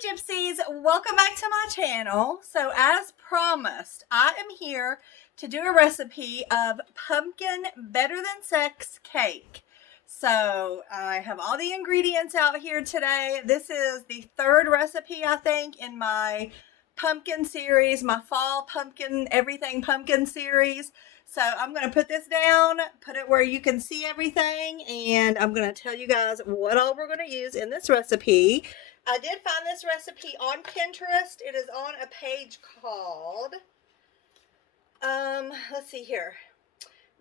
Hi Gypsies, welcome back to my channel. So as promised, I am here to do a recipe of pumpkin better than sex cake. So I have all the ingredients out here today. This is the third recipe I think in my pumpkin series, my fall pumpkin, everything pumpkin series. So I'm going to put this down, put it where you can see everything, and I'm going to tell you guys what all we're going to use in this recipe. I did find this recipe on Pinterest. It is on a page called, let's see here,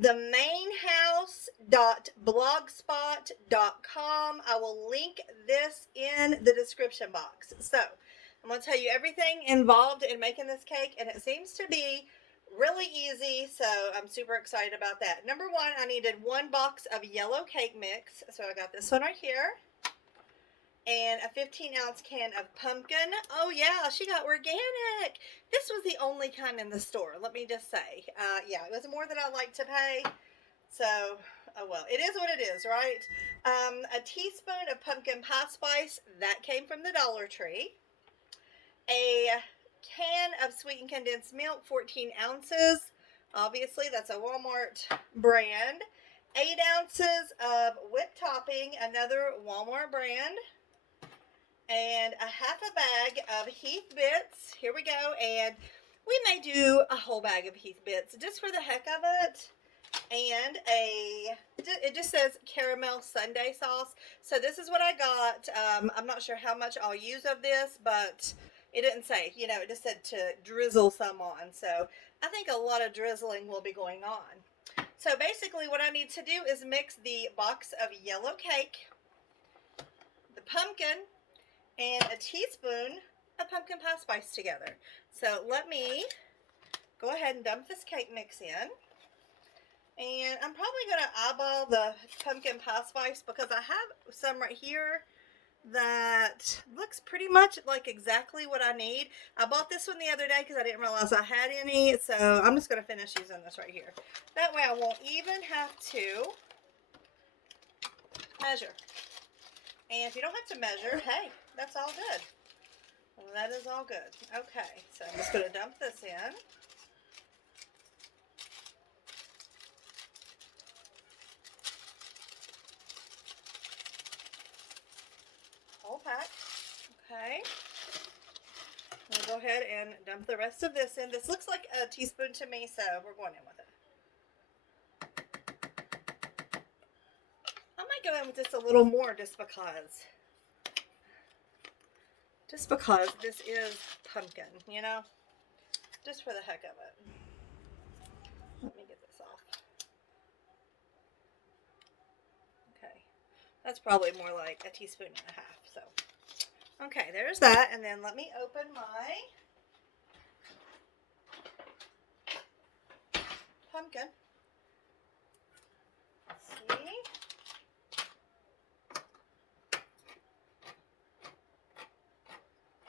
themainhouse.blogspot.com. I will link this in the description box. So I'm going to tell you everything involved in making this cake, and it seems to be really easy, so I'm super excited about that. Number one, I needed 1 box of yellow cake mix, so I got this one right here. And a 15-ounce can of pumpkin. Oh yeah, she got organic. This was the only kind in the store, let me just say. Yeah, it was more than I like to pay. So, oh well, it is what it is, right? A teaspoon of pumpkin pie spice. That came from the Dollar Tree. A can of sweetened condensed milk, 14 ounces. Obviously, that's a Walmart brand. 8 ounces of whipped topping, another Walmart brand. And a half a bag of Heath Bits. Here we go. And we may do a whole bag of Heath Bits just for the heck of it. And it just says caramel sundae sauce. So this is what I got. I'm not sure how much I'll use of this, but it didn't say, it just said to drizzle some on. So I think a lot of drizzling will be going on. So basically what I need to do is mix the box of yellow cake, the pumpkin, and a teaspoon of pumpkin pie spice together. So let me go ahead and dump this cake mix in. And I'm probably going to eyeball the pumpkin pie spice because I have some right here that looks pretty much like exactly what I need. I bought this one the other day because I didn't realize I had any. So I'm just going to finish using this right here. That way I won't even have to measure. And if you don't have to measure, hey, that's all good. Well, that is all good. Okay, so I'm just going to dump this in. Whole pack. Okay. We'll go ahead and dump the rest of this in. This looks like a teaspoon to me, so we're going in with it. I might go in with just a little more just because. Just because this is pumpkin, Just for the heck of it. Let me get this off. Okay. That's probably more like a teaspoon and a half, so. Okay, there's that, and then let me open my pumpkin. Let's see.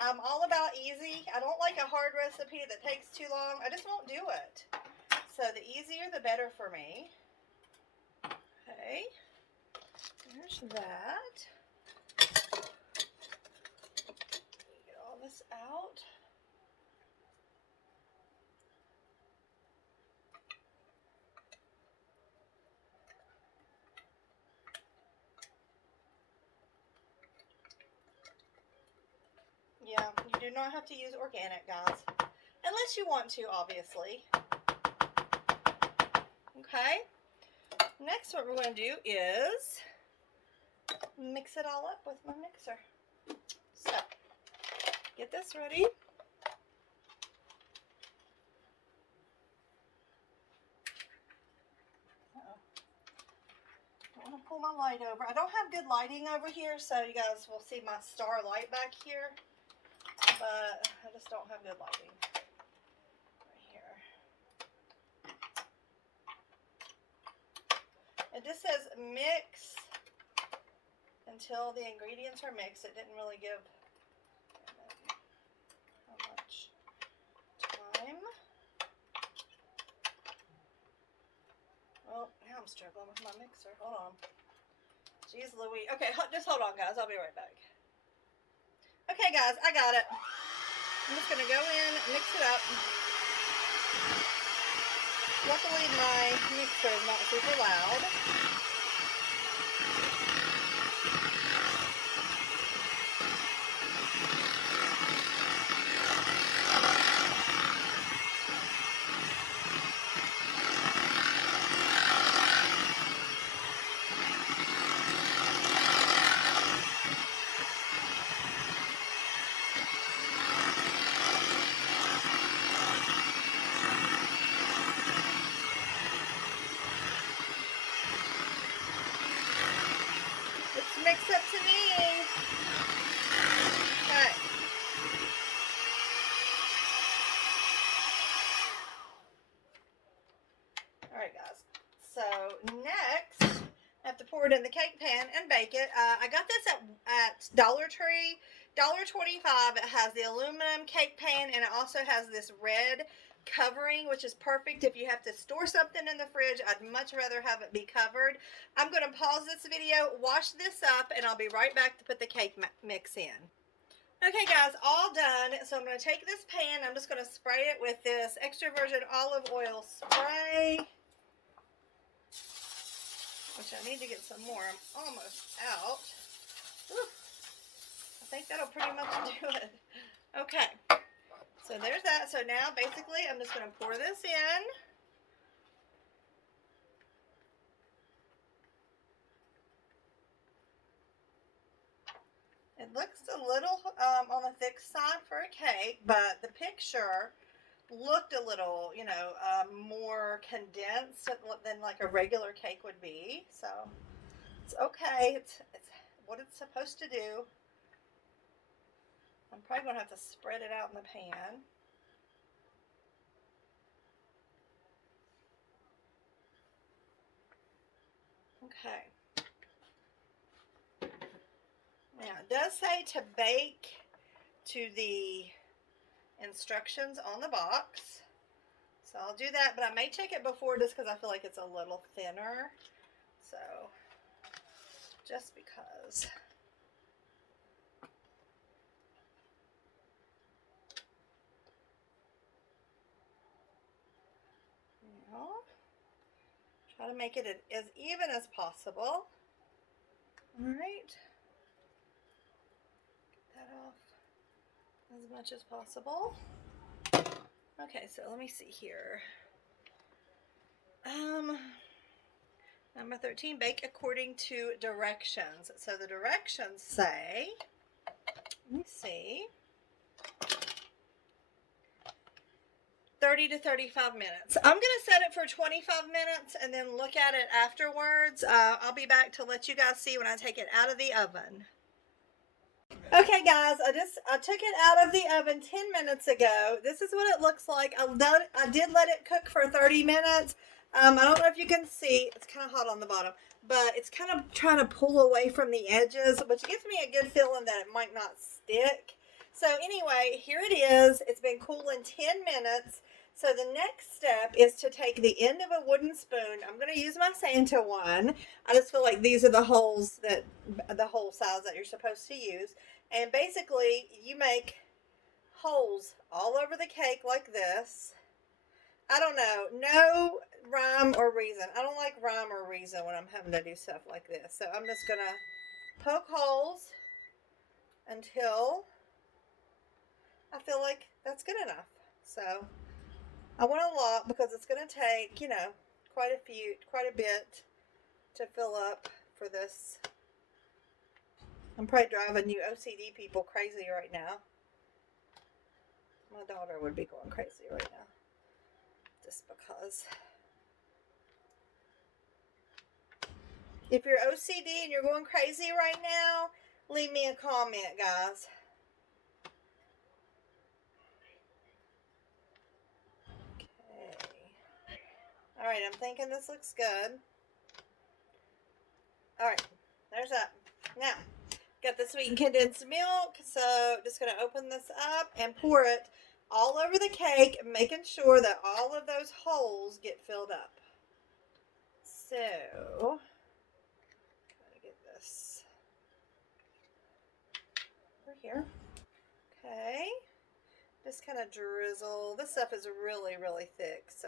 I'm all about easy. I don't like a hard recipe that takes too long. I just won't do it. So the easier the better for me. Okay. There's that. Get all this out. Yeah, you do not have to use organic, guys. Unless you want to, obviously. Okay. Next, what we're going to do is mix it all up with my mixer. So, get this ready. I want to pull my light over. I don't have good lighting over here, so you guys will see my star light back here. But I just don't have good lighting right here. It just says mix until the ingredients are mixed. It didn't really give how much time. Well, now I'm struggling with my mixer. Hold on. Jeez Louise. Okay, just hold on, guys. I'll be right back. Okay, guys, I got it. I'm just gonna go in, mix it up. Luckily my mixer is not super loud. It's mixed up to me. Okay. Alright guys, so next I have to pour it in the cake pan and bake it. I got this at Dollar Tree, $1.25. It has the aluminum cake pan and it also has this red covering, which is perfect if you have to store something in the fridge. I'd much rather have it be covered. I'm going to pause this video, wash this up, and I'll be right back to put the cake mix in. Okay guys, all done. So I'm going to take this pan, I'm just going to spray it with this extra virgin olive oil spray. Which I need to get some more. I'm almost out. Whew. I think that'll pretty much do it. Okay. So there's that. So now basically I'm just going to pour this in. It looks a little on the thick side for a cake, but the picture looked a little, you know, more condensed than like a regular cake would be. So it's okay. It's what it's supposed to do. I'm probably going to have to spread it out in the pan. Okay. Now, it does say to bake to the instructions on the box. So I'll do that, but I may check it before just because I feel like it's a little thinner. So, just because. Now, try to make it as even as possible. Alright. Get that off as much as possible. Okay, so let me see here. Number 13, bake according to directions. So the directions say, let me see, 30 to 35 minutes. I'm going to set it for 25 minutes and then look at it afterwards. I'll be back to let you guys see when I take it out of the oven. Okay guys, I took it out of the oven 10 minutes ago. This is what it looks like. I did let it cook for 30 minutes. I don't know if you can see, it's kind of hot on the bottom, but it's kind of trying to pull away from the edges, which gives me a good feeling that it might not stick. So anyway, here it is. It's been cooling 10 minutes. So the next step is to take the end of a wooden spoon. I'm going to use my Santa one. I just feel like these are the holes the hole size that you're supposed to use. And basically, you make holes all over the cake like this. I don't know. No rhyme or reason. I don't like rhyme or reason when I'm having to do stuff like this. So I'm just going to poke holes until I feel like that's good enough. So I want a lot because it's going to take, you know, quite a bit to fill up for this. I'm probably driving you OCD people crazy right now. My daughter would be going crazy right now. Just because. If you're OCD and you're going crazy right now, leave me a comment, guys. Okay. Alright, I'm thinking this looks good. Alright, there's that. Now, got the sweetened condensed milk, so just going to open this up and pour it all over the cake, making sure that all of those holes get filled up. So, try to get this over here. Okay. Just kind of drizzle. This stuff is really, really thick, so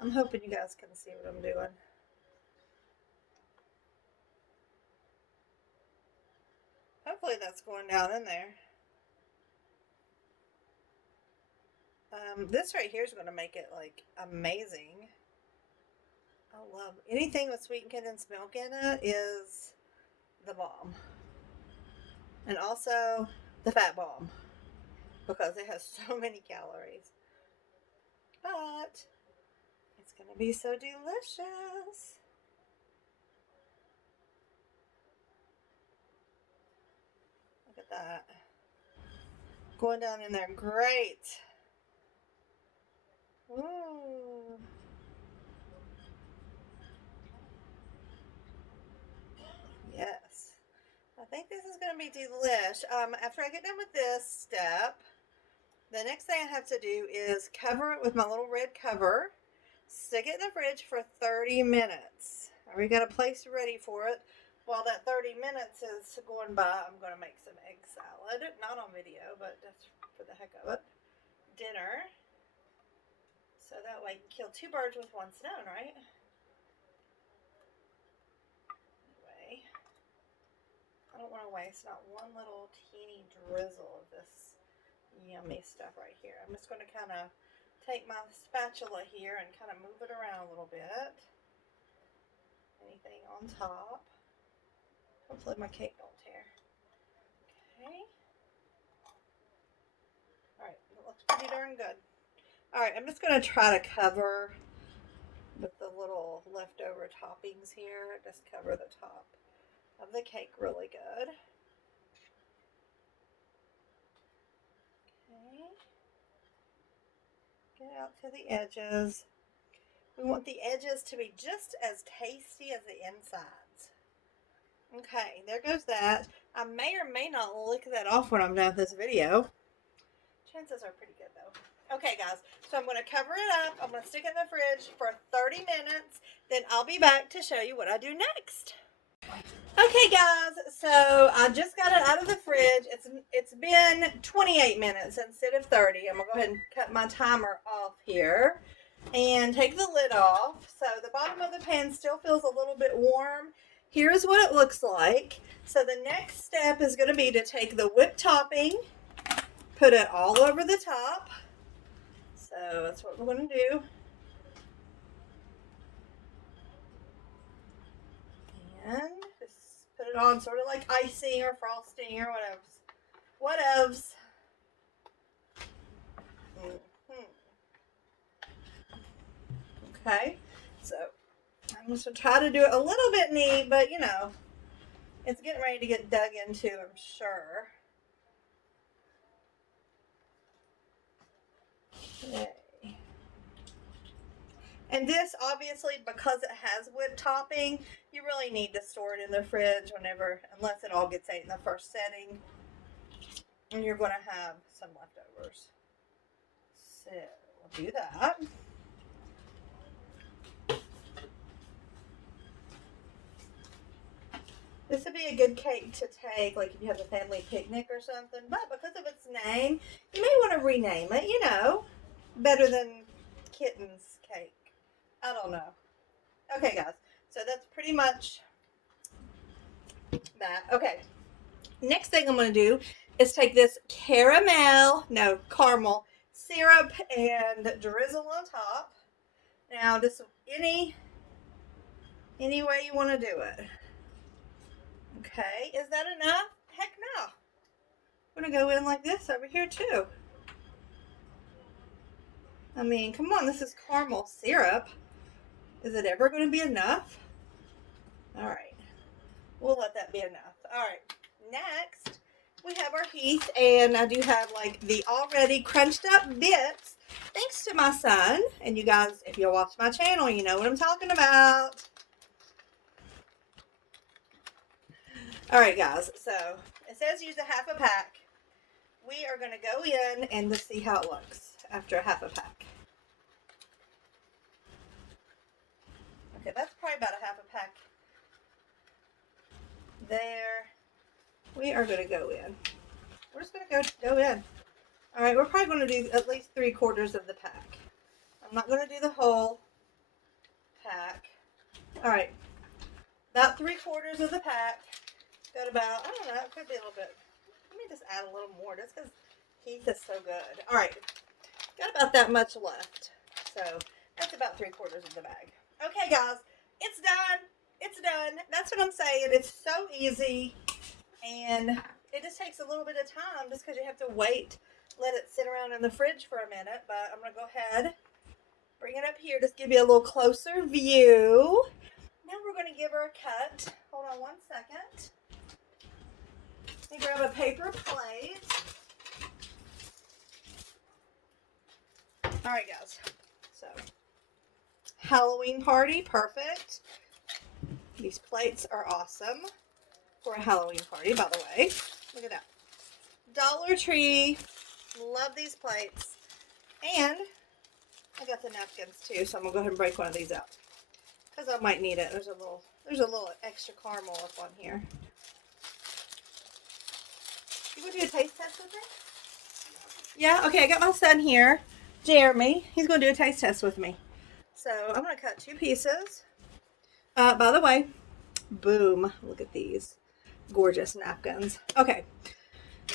I'm hoping you guys can see what I'm doing. Hopefully that's going down in there. This right here is going to make it like amazing. I love anything with sweetened condensed milk in it is the bomb. And also the fat bomb because it has so many calories. But it's going to be so delicious. Look at that. Going down in there. Great. Ooh. Yes. I think this is going to be delish. After I get done with this step, the next thing I have to do is cover it with my little red cover. Stick it in the fridge for 30 minutes. I already got a place ready for it. While that 30 minutes is going by, I'm going to make some egg salad. Not on video, but just for the heck of it. Dinner. So that way you can kill two birds with one stone, right? Anyway, I don't want to waste not one little teeny drizzle of this yummy stuff right here. I'm just going to kind of take my spatula here and kind of move it around a little bit. Anything on top. Hopefully my cake don't tear. Okay. Alright, it looks pretty darn good. Alright, I'm just going to try to cover with the little leftover toppings here. Just cover the top of the cake really good. Okay. Get out to the edges. We want the edges to be just as tasty as the insides. Okay, there goes that. I may or may not lick that off when I'm done with this video. Chances are pretty good though. Okay guys, so I'm going to cover it up. I'm going to stick it in the fridge for 30 minutes. Then I'll be back to show you what I do next. Okay guys, so I just got it out of the fridge. It's been 28 minutes instead of 30. I'm going to go ahead and cut my timer off here and take the lid off. So the bottom of the pan still feels a little bit warm. Here's what it looks like. So the next step is going to be to take the whipped topping, put it all over the top. So that's what we're going to do. And just put it on sort of like icing or frosting or whatevs. Okay, so I'm just going to try to do it a little bit neat, but you know, it's getting ready to get dug into, I'm sure. Okay. And this, obviously, because it has whipped topping, you really need to store it in the fridge unless it all gets ate in the first setting. And you're going to have some leftovers. So, we'll do that. This would be a good cake to take, like if you have a family picnic or something. But because of its name, you may want to rename it, you know. Better than Kitten's cake. I don't know. Okay, guys. So that's pretty much that. Okay. Next thing I'm going to do is take this caramel syrup and drizzle on top. Now, just any way you want to do it. Okay, is that enough? Heck no. I'm going to go in like this over here too. I mean, come on, this is caramel syrup. Is it ever going to be enough? All right, we'll let that be enough. All right, next we have our Heath, and I do have like the already crunched up bits thanks to my son. And you guys, if you watch my channel, you know what I'm talking about. All right, guys, so it says use a half a pack. We are going to go in and just see how it looks after a half a pack. Okay, that's probably about a half a pack there. We are going to go in. We're just going to go in. All right, we're probably going to do at least 3/4 of the pack. I'm not going to do the whole pack. All right, about 3/4 of the pack. Got about, I don't know, it could be a little bit. Let me just add a little more just because Heath is so good. All right, got about that much left. So that's about 3/4 of the bag. Okay, guys, it's done. It's done. That's what I'm saying. It's so easy, and it just takes a little bit of time just because you have to wait, let it sit around in the fridge for a minute. But I'm going to go ahead, bring it up here, just give you a little closer view. Now we're going to give her a cut. Hold on one second. Let me grab a paper plate. All right, guys. So, Halloween party, perfect. These plates are awesome for a Halloween party, by the way. Look at that. Dollar Tree. Love these plates. And I got the napkins too, so I'm gonna go ahead and break one of these out because I might need it. There's a little extra caramel up on here. You gonna do a taste test with me? Yeah. Okay. I got my son here, Jeremy. He's gonna do a taste test with me. So I'm gonna cut 2 pieces. By the way, boom! Look at these gorgeous napkins. Okay.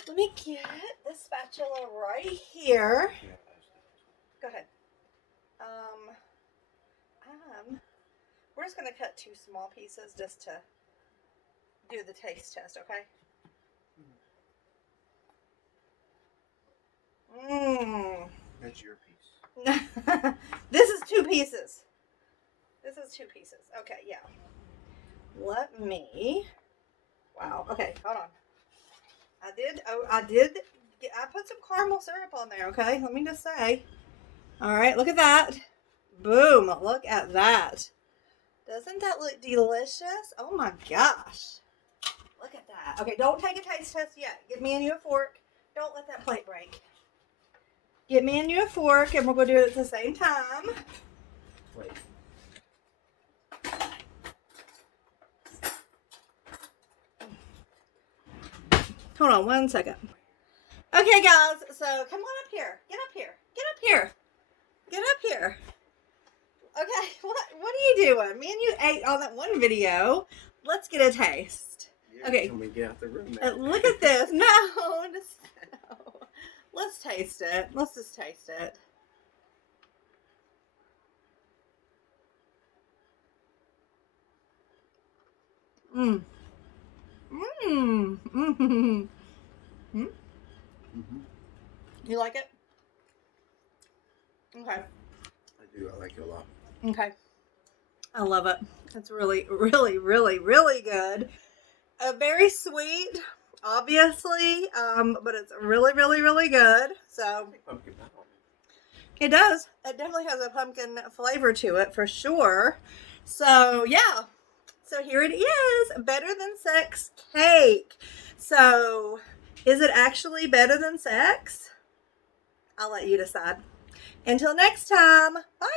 Let me get this spatula right here. Go ahead. We're just going to cut 2 small pieces just to do the taste test, okay? Mmm. That's your piece. This is 2 pieces. This is 2 pieces. Okay, yeah. Let me. Wow. Okay, hold on. I put some caramel syrup on there, okay? Let me just say. All right, look at that. Boom. Look at that. Doesn't that look delicious? Oh my gosh. Look at that. Okay, don't take a taste test yet. Get me and you a fork. Don't let that plate break. Get me and you a fork, and we're going to do it at the same time. Wait. Hold on one second. Okay, guys, so come on up here. Get up here. Get up here. Get up here. Okay, what are you doing? Me and you ate on that one video. Let's get a taste. Yeah, Okay. Can we get out the room now? Look at this. No. Let's taste it. Let's just taste it. Mmm. Mmm. Mmm. Mm-hmm. You like it? Okay. I do. I like it a lot. Okay. I love it. It's really, really, really, really good. Very sweet, obviously, but it's really, really, really good. So Pumpkin pie on it does. It definitely has a pumpkin flavor to it for sure. So yeah. So here it is. Better Than Sex cake. So is it actually better than sex? I'll let you decide. Until next time. Bye.